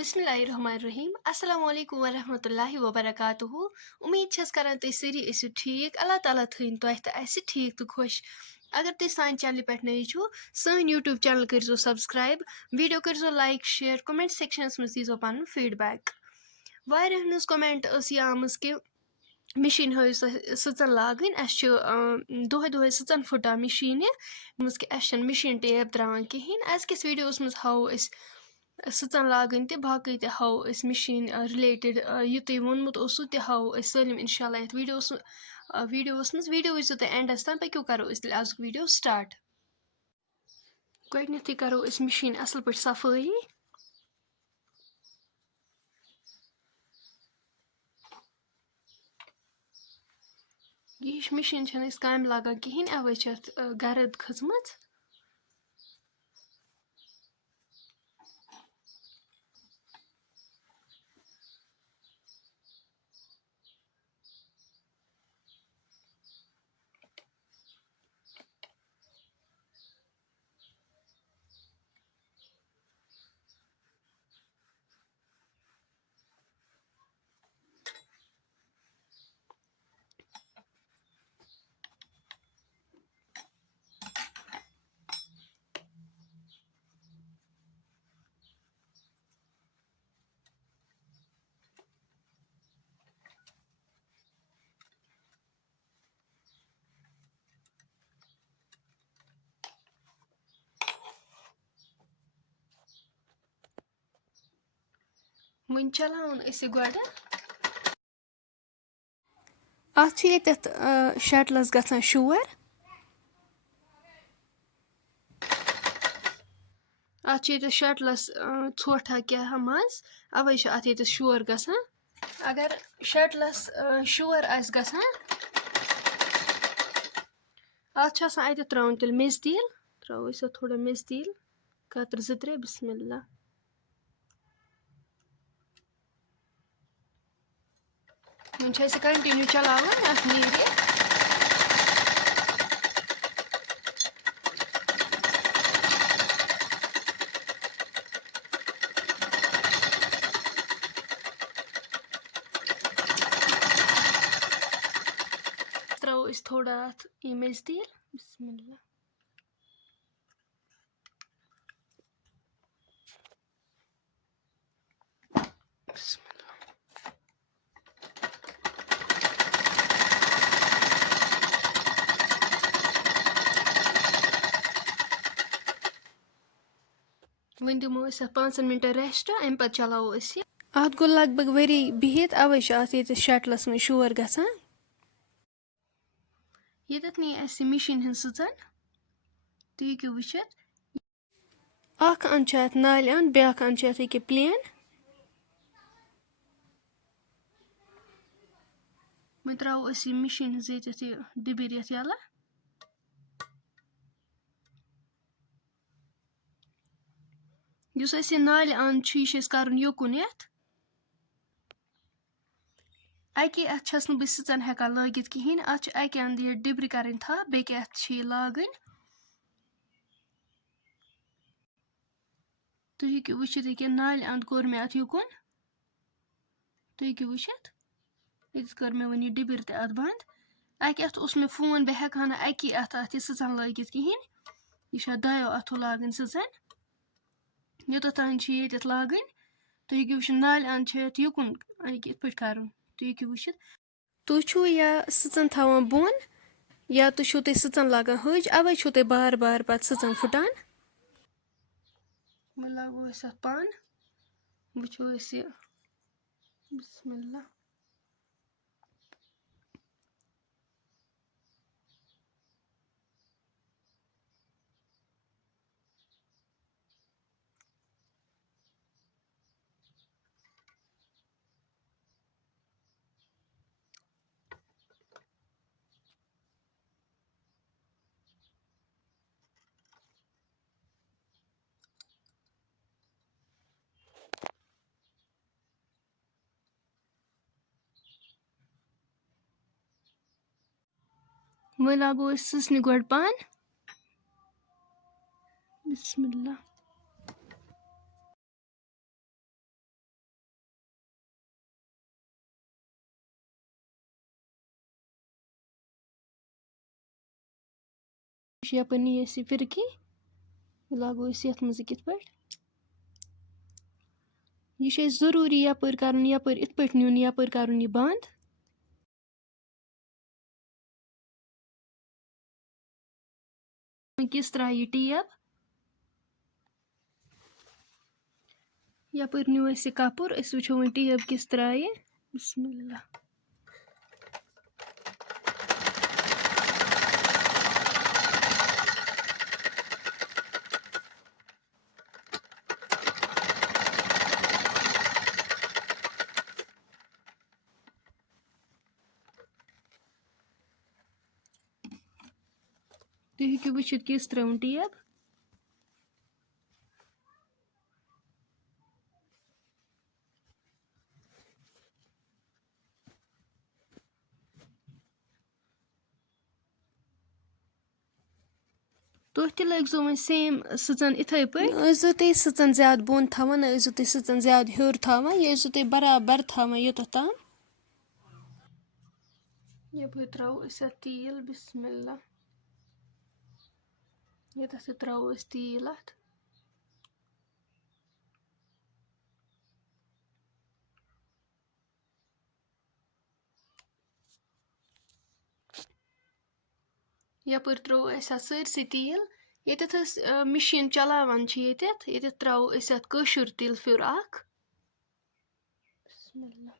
बिस्मिल्लाहिर्रहमानिर्रहीम अस्सलामु अलैकुम वरहमतुल्लाहि वबरकातुहु उम्मीद छस करन तुम सारी ऐसु ठीक अल्लाह ताला थइन तुह तो ऐसे ठीक तो खुश अगर तुम सान चैनल पे नई छो सन यूट्यूब चैनल करो सब्सक्राइब वीडियो करो लाइक शेयर कमेंट सेक्शनस मज दीजो पन फीडबैक वारियाह हज कमेंट आमज कि मशीन हाव सचन लागन दोहे दोहे सचन फुटान मशीन कि मशीन टेप त्रावान कहें अजकिस वीडियोस मज हाव सचन लागन ते बाकी ते हाव मशीन रिलेटेड यह तुम वोनमुत ओसु ते हाव सलिम इंशाल्लाह यथ वीडियोस मज वीडियो वचो तुम एंडस तम पक्यो करो आज वीडियो स्टार्ट गोडनेथै करो मशीन असल पे सफाई यह मशीन काम लगान कहें अवे गर्द खचम वन चलावन गोड अत शटलस गसान शोर अत शटलस ोठा क्या मज अवे अत शोर गसान अगर शटलस शोर गसान अत त्रावन तेल मेज तेल त्रो थोड़ा मेज तेल कतर 2-3 बिस्मिल्लाह वन कंटिन्यू चलावन अत नीर त्रो थोड़ा अत मेज तेल बिस्मिल्लाह वन दिमो 5 मिनट रेस्ट अम पे चलावो अत गो लगभग वरी बिहित अवे अत शटलस में शोर गसान यत नी मशीन हज सचन तुम हेको वुचित अत नाल अंद ब्या अंद प्लेन वो त्रो मशीन हज दिबिर ये यला युस नाल अंद यह कर युकुन यथ अके अत बह सचन हेकान लगित कहें अत अके अंद यह डिब्र कर था बेके अत लागन तुम हेको वुचित ये नाल अंद कोर मे अत युकुन तुम हेको वुचित ये कर मे वन डिबिर ते अत बंद अके अत मे फोन बह हेकान अके अत सचन लगित कहें यह दयो अथो लागन सचन योत तान ये लागन तुम हेको वो नाल अंद युकुन इत पे कर तुम हेको वुचित तुम या सचन थवान बोन या तुम सचन लगान हज अवे तुम बार बार पत सचन फुटान वो लगो अत पन वो बिस्मिल्लाह वो लागो ससने गोड पान बिस्मिल्लाह यपٲرۍ नی أسۍ یہِ فِرکی یہِ لاگو أسۍ یَتھ منٛز یہِ کِتھ پٲٹھۍ یہِ چھُ اَسہِ ضروٗری یپٲرۍ کَرُن یپٲرۍ یِتھ پٲٹھۍ نیُن یپٲرۍ کَرُن یہِ بنٛد کِس ترٛایہِ یہِ ٹیب یپٲرۍ نیوٗ اَسہِ یہِ کَپُر أسۍ وٕچھو وۄنۍ ٹیب کِس ترٛایہِ بسم اللہ تُہۍ ہیٚکِو وٕچھِتھ کِس ترٛٲوُن ٹیب تُہۍ تہِ لٲگۍزیو وۄنۍ سیم سٕژن یِتھَے پٲٹھۍ نہ ٲسۍزیو تُہۍ سٕژن زیادٕ بۄن تھاوان نہ ٲسۍزیو تُہۍ سٕژن زیادٕ ہیوٚر تھاوان یہِ ٲسۍزیو تُہۍ برابر تھاوان یوٚتَتھ تام یپٲرۍ ترٛاوو أسۍ اَتھ تیٖل بسم اللہ یوٚتَتھ تہِ ترٛاوو أسۍ تیٖل اَتھ یپٲرۍ ترٛوو اَسہِ اَتھ سٲرسٕے تیٖل ییٚتٮ۪تھ أسۍ مِشیٖن چلاوان چھِ ییٚتٮ۪تھ ترٛاوو أسۍ اَتھ کٲشُر تِلہٕ پھیُر اکھ بسم اللہ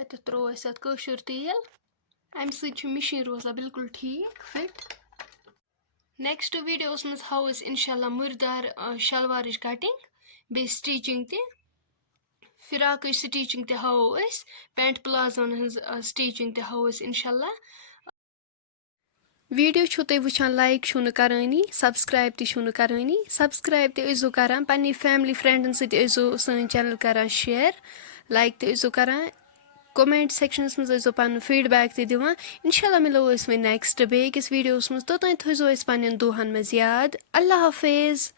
اَتٮ۪تھ ترٛوو اَسہِ اَتھ کٲشُر تیٖل اَمہِ سۭتۍ چھُ مِشیٖن روزان بِلکُل ٹھیٖک فِٹ نیکسٹ ویٖڈیوَس منٛز ہاوو أسۍ اِنشاء اللہ مُردار شلوارٕچ کَٹِنٛگ بیٚیہِ سٹیٖچِنٛگ تہِ فِراکٕچ سٹیٖچِنٛگ تہِ ہاوو أسۍ پٮ۪نٛٹ پٕلازون ہٕنٛز سٹیٖچِنٛگ تہِ ہاوو أسۍ اِنشاء اللہ ویٖڈیو چھُو تُہۍ وٕچھان لایک چھُو نہٕ کَرٲنی سبسکرایب تہِ چھُو نہٕ کَرٲنی سبسکرایب تہِ ٲسۍزیو کَران پنٛنہِ فیملی فرٛٮ۪نٛڈَن سۭتۍ ٲسۍزیو سٲنۍ چَنَل کَران شِیَر لایک تہِ ٲسۍزیو کَران کومٮ۪نٛٹ سٮ۪کشَنَس منٛز ٲسۍزیو پَنُن فیٖڈبیک تہِ دِوان اِنشاء اللہ مِلو أسۍ وۄنۍ نیکسٹ بیٚیہِ أکِس ویٖڈیوَس منٛز توٚتام تھٲیزیو أسۍ پنٛنٮ۪ن دۄہَن منٛز یاد اللہ حافظ